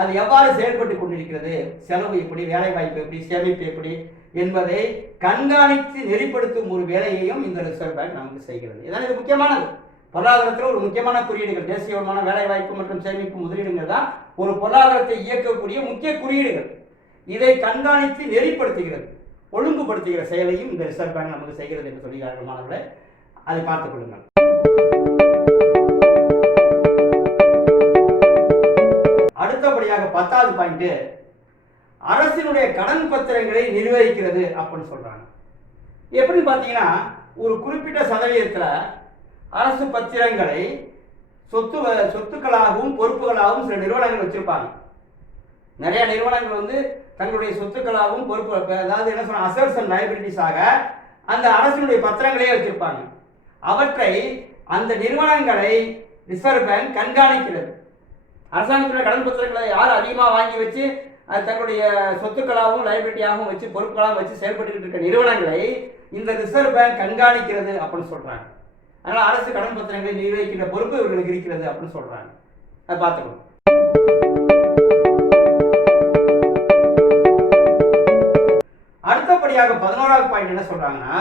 அது எவ்வாறு செயல்பட்டு கொண்டிருக்கிறது, செலவு எப்படி, வேலை வாய்ப்பு எப்படி, சேமிப்பு எப்படி என்பதை கண்காணித்து நெறிப்படுத்தும் ஒரு வேலையையும் இந்த ரிசர்வ் பேங்க் நமக்கு செய்கிறது. இதான் இது முக்கியமானது. பொருளாதாரத்தில் ஒரு முக்கியமான குறியீடுகள் தேசிய வருமானம், வேலை வாய்ப்பு மற்றும் சேமிப்பு, முதலீடுகள் தான் ஒரு பொருளாதாரத்தை இயக்கக்கூடிய முக்கிய குறியீடுகள். இதை கண்காணித்து நெறிப்படுத்துகிறது, ஒழுங்குபடுத்துகிற செயலையும் இந்த ரிசர்வ் பேங்க் நமக்கு செய்கிறது என்று சொல்கிறார்கள். மாணவர்களை அதை பார்த்துக் கொள்ளுங்கள். அடுத்தபடியாக 10வது பாயிண்ட், அரசினுடைய கடன் பத்திரங்களை நிர்வகிக்கிறது அப்படின்னு சொல்றாங்க. எப்படின்னு பார்த்தீங்கன்னா, ஒரு குறிப்பிட்ட சதவீதத்தில் அரசு பத்திரங்களை சொத்துக்களாகவும் பொறுப்புகளாகவும் சில நிறுவனங்கள் வச்சிருப்பாங்க. நிறைய நிறுவனங்கள் தங்களுடைய சொத்துக்களாகவும் பொறுப்பு, அதாவது என்ன சொன்ன அசட்ஸ் அண்ட் லைபிலிட்டிஸாக அந்த அரசினுடைய பத்திரங்களே வச்சிருப்பாங்க. அவற்றை அந்த நிறுவனங்களை ரிசர்வ் பேங்க் கண்காணிக்கிறது. அரசாங்கத்துடைய கடன் பத்திரங்களை யார் அதிகமாக வாங்கி வச்சு தங்களுடைய சொத்துக்களாகவும் லைபிலிட்டியாகவும் வச்சு பொறுப்புகளாகவும் வச்சு செயல்பட்டு இருக்க நிறுவனங்களை இந்த ரிசர்வ் பேங்க் கண்காணிக்கிறது அப்படின்னு சொல்றாங்க. அதனால அரசு கடன் பத்திரங்களை நிர்வகிக்கின்ற பொறுப்பு இவர்களுக்கு இருக்கிறது அப்படின்னு சொல்றாங்க. அதை பார்த்துக்கணும். அடுத்தபடியாக 11வது பாயிண்ட் என்ன சொல்றாங்கன்னா,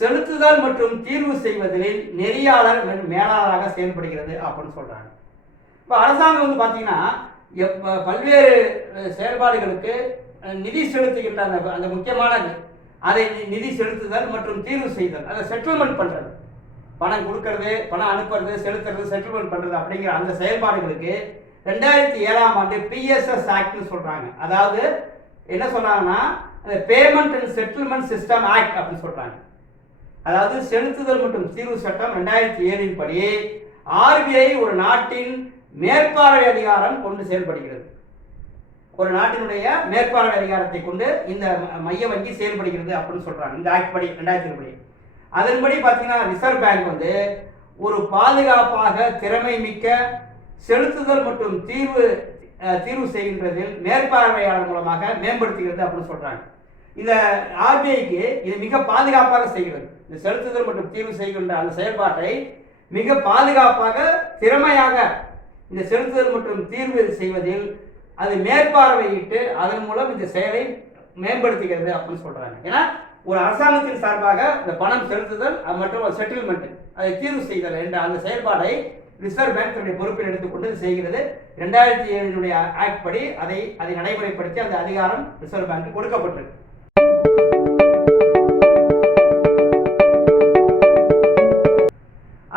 செலுத்துதல் மற்றும் தீர்வு செய்வதில் நெறியாளர் மேலாளராக செயல்படுகிறது அப்படின்னு சொல்றாங்க. இப்போ அரசாங்கம் பார்த்தீங்கன்னா பல்வேறு செயல்பாடுகளுக்கு நிதி செலுத்துகின்ற அந்த முக்கியமானது, அதை நிதி செலுத்துதல் மற்றும் தீர்வு செய்தல், அதை செட்டில்மெண்ட் பண்றது, பணம் கொடுக்கறது, பணம் அனுப்புறது, செலுத்துறது, செட்டில்மெண்ட் பண்றது அப்படிங்கிற அந்த செயல்பாடுகளுக்கு 2007ஆம் ஆண்டு PSS ஆக்ட்னு சொல்றாங்க. அதாவது என்ன சொல்றாங்கன்னா, payment and settlement system act அப்படின்னு சொல்றாங்க. அதாவது செலுத்துதல் மற்றும் தீர்வு சட்டம் 2007 படி RBI ஒரு நாட்டின் மேற்பார்வை அதிகாரம் கொண்டு செயல்படுகிறது. ஒரு நாட்டினுடைய மேற்பார்வை அதிகாரத்தை கொண்டு இந்த மைய வங்கி செயல்படுகிறது அப்படின்னு சொல்றாங்க. இந்த ஆக்ட் படி 2007 படி. அதன்படி பார்த்தீங்கன்னா ரிசர்வ் பேங்க் ஒரு பாதுகாப்பாக திறமை மிக்க செலுத்துதல் மற்றும் தீர்வு செய்கின்றதில் மேற்பார்வையாளர் மூலமாக மேம்படுத்துகிறது அப்படின்னு சொல்றாங்க. இந்த RBIக்கு இது மிக பாதுகாப்பாக செய்கிறது. இந்த செலுத்துதல் மற்றும் தீர்வு செய்கின்ற அந்த செயல்பாட்டை மிக பாதுகாப்பாக திறமையாக இந்த செலுத்துதல் மற்றும் தீர்வு செய்வதில் அது மேற்பார்வையிட்டு அதன் மூலம் இந்த செயலை மேம்படுத்துகிறது அப்படின்னு சொல்றாங்க. ஏன்னா ஒரு அரசாங்கத்தின் சார்பாக இந்த பணம் செலுத்துதல் மற்றும் செட்டில்மெண்ட், அதை தீர்வு செய்தல் என்ற அந்த செயல்பாடை ரிசர்வ் பேங்க் தன்னுடைய பொறுப்பில் எடுத்துக்கொண்டு செய்கிறது. 2007 ஆக்ட் படி அதை நடைமுறைப்படுத்தி அந்த அதிகாரம் ரிசர்வ் பேங்க் கொடுக்கப்பட்டது.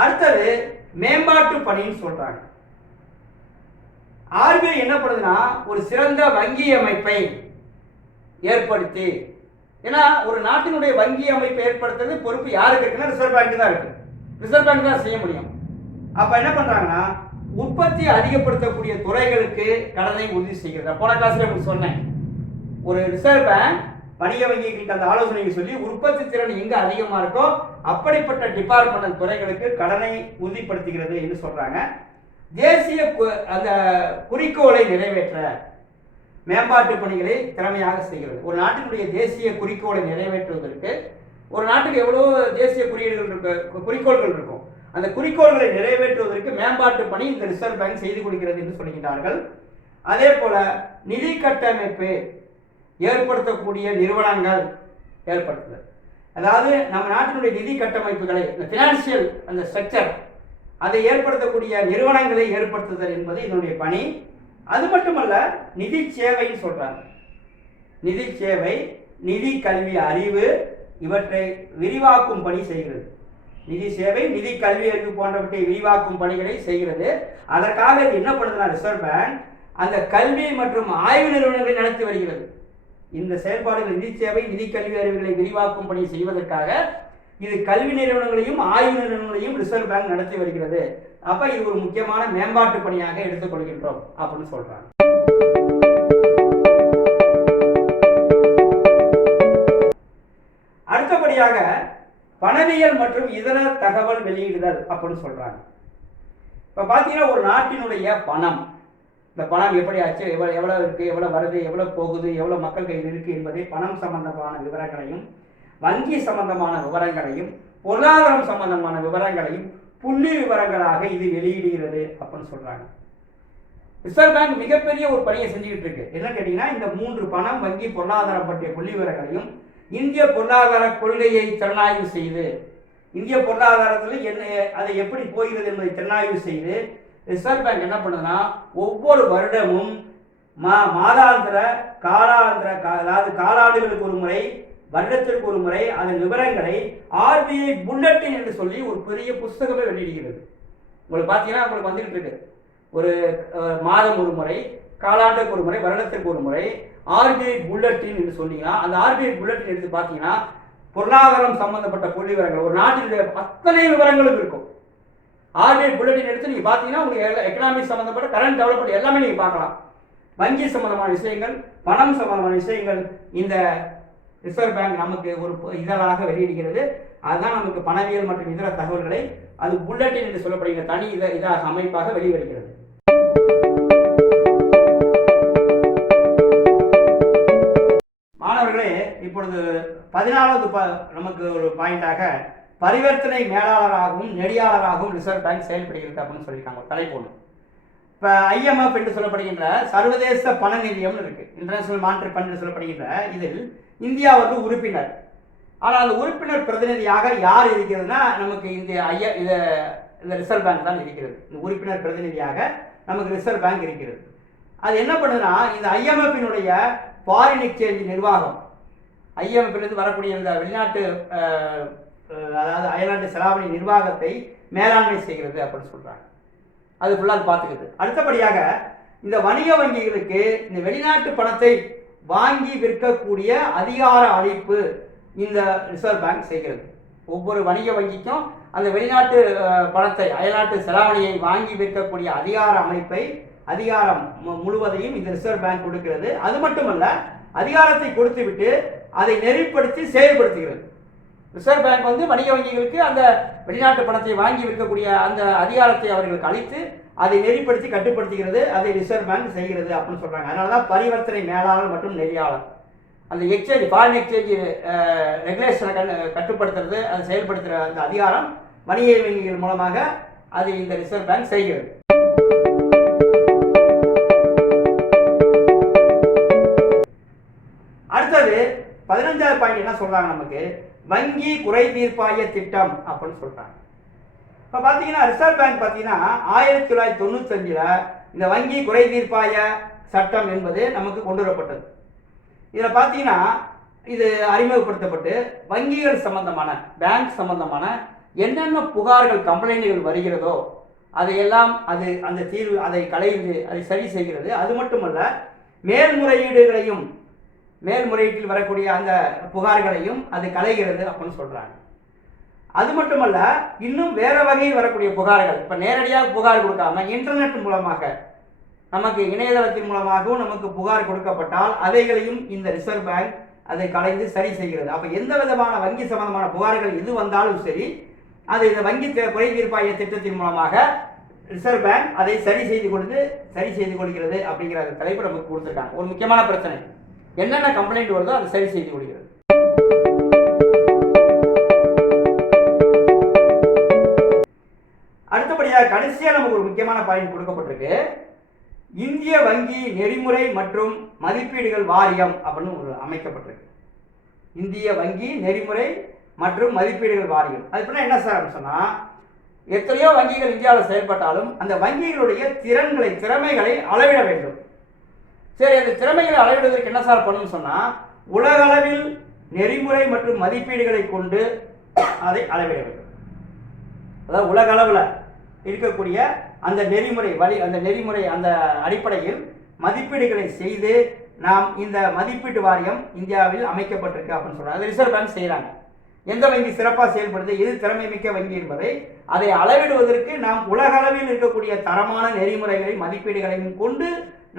அடுத்தது மேம்பாட்டு பணின்னு சொல்றாங்க. RBI என்ன பண்ணுதுன்னா, ஒரு சிறந்த வங்கி அமைப்பை ஏற்படுத்தி, ஏன்னா ஒரு நாட்டினுடைய வங்கி அமைப்பை ஏற்படுத்துறது பொறுப்பு யாருக்கு இருக்குன்னா ரிசர்வ் பேங்க் தான் இருக்கு. ரிசர்வ் பேங்க் தான் செய்ய முடியும். அப்ப என்ன பண்றாங்கன்னா, உற்பத்தி அதிகப்படுத்தக்கூடிய துறைகளுக்கு கடனை உறுதி செய்கிறது. போன கிளாஸ்ல உங்களுக்கு சொன்னேன், ஒரு ரிசர்வ் பேங்க் வணிக வங்கிகளுக்கு அந்த ஆலோசனையை சொல்லி உற்பத்தி திறன் எங்க அதிகமா இருக்கோ அப்படிப்பட்ட டிபார்ட்மெண்ட் துறைகளுக்கு கடனை உறுதிப்படுத்துகிறது என்று சொல்றாங்க. தேசிய அந்த குறிக்கோளை நிறைவேற்ற மேம்பாட்டு பணிகளை திறமையாக செய்கிறது. ஒரு நாட்டினுடைய தேசிய குறிக்கோளை நிறைவேற்றுவதற்கு ஒரு நாட்டுக்கு எவ்வளவு தேசிய குறிக்கோள்கள் இருக்கும். அந்த குறிக்கோள்களை நிறைவேற்றுவதற்கு மேம்பாட்டு பணி இந்த ரிசர்வ் பேங்க் செய்து கொடுக்கிறது என்று சொல்கிறார்கள். அதே போல நிதி கட்டமைப்பு ஏற்படுத்தக்கூடிய நிறுவனங்கள் ஏற்படுத்துதல், அதாவது நம்ம நாட்டினுடைய நிதி கட்டமைப்புகளை, இந்த பினான்சியல் அந்த ஸ்ட்ரக்சர், அதை ஏற்படுத்தக்கூடிய நிறுவனங்களை ஏற்படுத்துதல் என்பது இதனுடைய பணி. அது மட்டுமல்ல, நிதி சேவைன்னு சொல்றாங்க. நிதி சேவை, நிதி கல்வி அறிவு இவற்றை விரிவாக்கும் பணி செய்கிறது. நிதி சேவை, நிதி கல்வி அறிவு போன்றவற்றை விரிவாக்கும் பணிகளை செய்கிறது. அதற்காக இது என்ன பண்ணுதுன்னா, ரிசர்வ் பேங்க் அந்த கல்வி மற்றும் ஆய்வு நிறுவனங்களை நடத்தி வருகிறது. இந்த செயல்பாடுகள் நிதி சேவை, நிதி கல்வி அறிவுகளை விரிவாக்கும் பணி செய்வதற்காக இது கல்வி நிறுவனங்களையும் ஆய்வு நிறுவனங்களையும் ரிசர்வ் பேங்க் நடத்தி வருகிறது. அப்ப இது ஒரு முக்கியமான மேம்பாட்டு பணியாக எடுத்துக்கொள்கின்றோம் அப்படின்னு சொல்றாங்க. அடுத்தபடியாக பணவியல் மற்றும் இதர தகவல் வெளியிடுதல் அப்படின்னு சொல்றாங்க. இப்ப பாத்தீங்கன்னா, ஒரு நாட்டினுடைய பணம், இந்த பணம் எப்படி ஆச்சு, எவ்வளவு இருக்கு, எவ்வளவு வருது, எவ்வளவு போகுது, எவ்வளவு மக்கள் கையில் இருக்கு என்பதை பணம் சம்பந்தமான விவரங்களையும், வங்கி சம்பந்தமான விவரங்களையும், பொருளாதாரம் சம்பந்தமான விவரங்களையும் புள்ளி விவரங்களாக இது வெளியிடுகிறது அப்படின்னு சொல்றாங்க. ரிசர்வ் பேங்க் மிகப்பெரிய ஒரு பணியை செஞ்சுக்கிட்டு இருக்கு. என்ன கேட்டீங்கன்னா, இந்த 3 பணம், வங்கி, பொருளாதாரம் பற்றிய புள்ளி விவரங்களையும் இந்திய பொருளாதார கொள்கையை திறனாய்வு செய்து, இந்திய பொருளாதாரத்தில் என்ன, அதை எப்படி போகிறது என்பதை திறனாய்வு செய்து ரிசர்வ் பேங்க் என்ன பண்ணுதுன்னா, ஒவ்வொரு வருடமும் மாதாந்திர, காலாந்திர, அதாவது காலாண்டுகளுக்கு ஒரு முறை, வருடத்திற்கு ஒரு முறை அதன் விவரங்களை ஆர்பிஐ புல்லட்டின் என்று சொல்லி ஒரு பெரிய புஸ்தகமே வெளியிடுகிறது. உங்களுக்கு பார்த்தீங்கன்னா, உங்களுக்கு வந்துகிட்டு இருக்கு, ஒரு மாதம் ஒரு முறை, காலாண்டுக்கு ஒரு முறை, வருடத்திற்கு ஒரு முறை ஆர்பிஐ புல்லட்டின் என்று சொன்னீங்கன்னா, அந்த ஆர்பிஐ புல்லட்டின் எடுத்து பார்த்தீங்கன்னா பொருளாதாரம் சம்பந்தப்பட்ட புள்ளி விவரங்கள், ஒரு நாட்டினுடைய அத்தனை விவரங்களும் இருக்கும். ஆர்பிஐ புல்லட்டின் எடுத்து நீங்க பார்த்தீங்கன்னா உங்களுக்கு எக்கனாமிக் சம்பந்தப்பட்ட கரண்ட் டெவலப்மெண்ட் எல்லாமே நீங்க பார்க்கலாம். வங்கி சம்பந்தமான விஷயங்கள், பணம் சம்பந்தமான விஷயங்கள் இந்த ரிசர்வ் பேங்க் நமக்கு ஒரு இதழாக வெளியிடுகிறது. அதுதான் நமக்கு பணவியல் மற்றும் இதர தகவல்களை அது புல்லட்டின் என்று சொல்லப்படுகிற தனி இதாக அமைப்பாக வெளிவருகிறது. மாணவர்களே, இப்பொழுது 14வது நமக்கு ஒரு பாயிண்டாக பரிவர்த்தனை மேலாளராகவும் நெறியாளராகவும் ரிசர்வ் பேங்க் செயல்படுகிறது அப்படின்னு சொல்லியிருக்காங்க. தலைப்பு ஒன்று. இப்போ IMF என்று சொல்லப்படுகின்ற சர்வதேச பண நிதியம் இருக்கு, இன்டர்நேஷனல் மானிட்டரி ஃபண்ட் என்று சொல்லப்படுகின்ற இதில் இந்தியா வந்து உறுப்பினர். ஆனால் அந்த உறுப்பினர் பிரதிநிதியாக யார் இருக்கிறதுனா, நமக்கு இந்த ரிசர்வ் பேங்க் தான் இருக்கிறது. இந்த உறுப்பினர் பிரதிநிதியாக நமக்கு ரிசர்வ் பேங்க் இருக்கிறது. அது என்ன பண்ணுதுன்னா, இந்த IMF-இனுடைய ஃபாரின் எக்ஸ்சேஞ்ச் நிர்வாகம், IMF-இலிருந்து வரக்கூடிய இந்த வெளிநாட்டு அதாவது அயல்நாட்டு செலாவணி நிர்வாகத்தை மேலாண்மை செய்கிறது அப்படின்னு சொல்றாங்க. அது ஃபுல்லாக பார்த்துக்குது. அடுத்தபடியாக இந்த வணிக வங்கிகளுக்கு இந்த வெளிநாட்டு பணத்தை வாங்கி விற்கக்கூடிய அதிகார அளிப்பு இந்த ரிசர்வ் பேங்க் செய்கிறது. ஒவ்வொரு வணிக வங்கிக்கும் அந்த வெளிநாட்டு பணத்தை, அயல்நாட்டு செலாவணியை வாங்கி விற்கக்கூடிய அதிகாரம் முழுவதையும் இந்த ரிசர்வ் பேங்க் கொடுக்கிறது. அது மட்டுமல்ல, அதிகாரத்தை கொடுத்துவிட்டு அதை நெறிப்படுத்தி செயல்படுத்துகிறது. ரிசர்வ் பேங்க் வந்து வணிக வங்கிகளுக்கு அந்த வெளிநாட்டு பணத்தை வாங்கி விற்கக்கூடிய அந்த அதிகாரத்தை அவர்களுக்கு அளித்து அதை நெறிப்படுத்தி கட்டுப்படுத்துகிறது. அதை ரிசர்வ் பேங்க் செய்கிறது அப்படின்னு சொல்றாங்க. அதனாலதான் பரிவர்த்தனை மேலாளர் மற்றும் நெறியாளர், அந்த எக்ஸ்சேஞ்ச், ஃபாரின் எக்ஸ்சேஞ்ச் ரெகுலேஷனை கட்டுப்படுத்துறது, அதை செயல்படுத்துகிற அந்த அதிகாரம் வணிக வங்கிகள் மூலமாக அதை இந்த ரிசர்வ் பேங்க் செய்கிறது. அடுத்தது 15வது பாயிண்ட் என்ன சொல்றாங்க, நமக்கு வங்கி குறை தீர்ப்பாய திட்டம் அப்படின்னு சொல்றாங்க. இப்போ பார்த்தீங்கன்னா, ரிசர்வ் பேங்க் பார்த்தீங்கன்னா 1995 இந்த வங்கி குறை தீர்ப்பாய சட்டம் என்பது நமக்கு கொண்டு வரப்பட்டது. இதில் பார்த்தீங்கன்னா, இது அறிமுகப்படுத்தப்பட்டு வங்கிகள் சம்பந்தமான, பேங்க் சம்பந்தமான என்னென்ன புகார்கள், கம்ப்ளைண்ட்கள் வருகிறதோ அதையெல்லாம் அந்த தீர்வு அதை களைந்து அதை சரி செய்கிறது. அது மட்டுமல்ல, மேல்முறையீட்டில் வரக்கூடிய அந்த புகார்களையும் அது களைகிறது அப்படின்னு சொல்றாங்க. அது மட்டுமல்ல, இன்னும் வேற வகையில் வரக்கூடிய புகார்கள், இப்ப நேரடியாக புகார் கொடுக்காம இன்டர்நெட் மூலமாக, நமக்கு இணையதளத்தின் மூலமாகவும் நமக்கு புகார் கொடுக்கப்பட்டால் அவைகளையும் இந்த ரிசர்வ் பேங்க் அதை களைந்து சரி செய்கிறது. அப்ப எந்த விதமான வங்கி சம்பந்தமான புகார்கள் எது வந்தாலும் சரி, அது இந்த வங்கி குறை தீர்ப்பாய திட்டத்தின் மூலமாக ரிசர்வ் பேங்க் அதை சரி செய்து கொள்கிறது அப்படிங்கிற தலைப்பு நமக்கு கொடுத்துருக்காங்க. ஒரு முக்கியமான பிரச்சனை, என்னென்ன கம்ப்ளைண்ட் வருதோ அதை சரி செய்து கொள்கிறது. அடுத்தபடியாக கடைசியாக நமக்கு ஒரு முக்கியமான பாயிண்ட் கொடுக்கப்பட்டிருக்கு, இந்திய வங்கி நெறிமுறை மற்றும் மதிப்பீடுகள் வாரியம் அப்படின்னு ஒரு அமைக்கப்பட்டிருக்கு. இந்திய வங்கி நெறிமுறை மற்றும் மதிப்பீடுகள் வாரியம். அது என்ன சார் சொன்னா, எத்தனையோ வங்கிகள் இந்தியாவில் செயல்பட்டாலும் அந்த வங்கிகளுடைய திறமைகளை அளவிட வேண்டும். சரி, அந்த திறமைகளை அளவிடுவதற்கு என்ன சார் பண்ணணும்னு சொன்னால், உலகளவில் நெறிமுறை மற்றும் மதிப்பீடுகளை கொண்டு அதை அளவிட வேண்டும். அதாவது உலக அளவில் இருக்கக்கூடிய அந்த நெறிமுறை அந்த அடிப்படையில் மதிப்பீடுகளை செய்து நாம் இந்த மதிப்பீட்டு வாரியம் இந்தியாவில் அமைக்கப்பட்டிருக்கு அப்படின்னு சொல்றாங்க. அது ரிசர்வ் பேங்க் செய்கிறாங்க. எந்த வங்கி சிறப்பாக செயல்படுது, எது திறமை மிக்க வங்கி என்பதை அதை அளவிடுவதற்கு நாம் உலக அளவில் இருக்கக்கூடிய தரமான நெறிமுறைகளை மதிப்பீடுகளையும் கொண்டு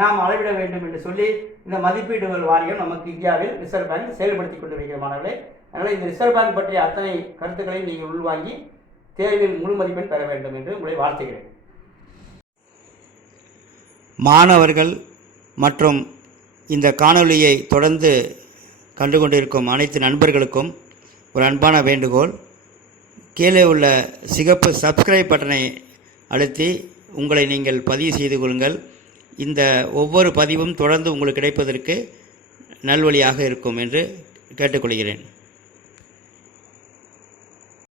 நாம் அளவிட வேண்டும் என்று சொல்லி இந்த மதிப்பீடுகள் வாரியம் நமக்கு இந்தியாவில் ரிசர்வ் பேங்க் செயல்படுத்தி கொண்டிருக்கிற மாணவர்களே. அதனால் இந்த ரிசர்வ் பேங்க் பற்றிய அத்தனை கருத்துக்களையும் நீங்கள் உள்வாங்கி தேர்வில் முழு மதிப்பெண் பெற வேண்டும் என்று உங்களை வாழ்த்துகிறேன். மாணவர்கள் மற்றும் இந்த காணொளியை தொடர்ந்து கண்டுகொண்டிருக்கும் அனைத்து நண்பர்களுக்கும் ஒரு அன்பான வேண்டுகோள். கீழே உள்ள சிகப்பு சப்ஸ்கிரைப் பட்டனை அழுத்தி உங்களை நீங்கள் பதிவு செய்து கொள்ளுங்கள். இந்த ஒவ்வொரு பதிவும் தொடர்ந்து உங்களுக்கு கிடைப்பதற்கு நல்வழியாக இருக்கும் என்று கேட்டுக்கொள்கிறேன்.